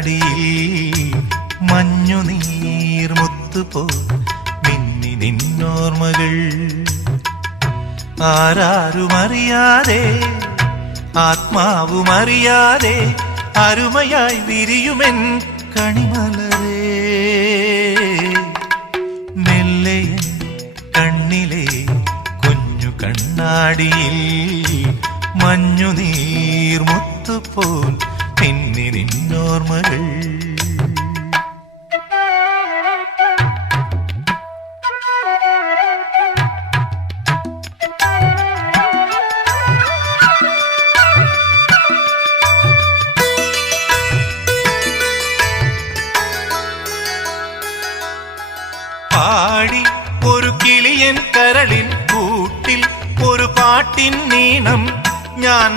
കണ്ണാടിയിൽ മഞ്ഞുനീർമുത്തുപോ മിന്നി നിന്നോർമ്മകൾ ആരാരുമറിയാതെ ആത്മാവുമറിയാതെ അരുമയായി വിരിയുമെൻ കണിമലരേ മെല്ലയൻ കണ്ണിലെ കുഞ്ഞു കണ്ണാടിയിൽ മഞ്ഞുനീർമുത്തുപോൽ മിന്നി നിന്നോർമ്മകൾ പാടി ഒരു കിളിയൻ കരളിൻ കൂട്ടിൽ ഒരു പാട്ടിൻ നീണം ഞാൻ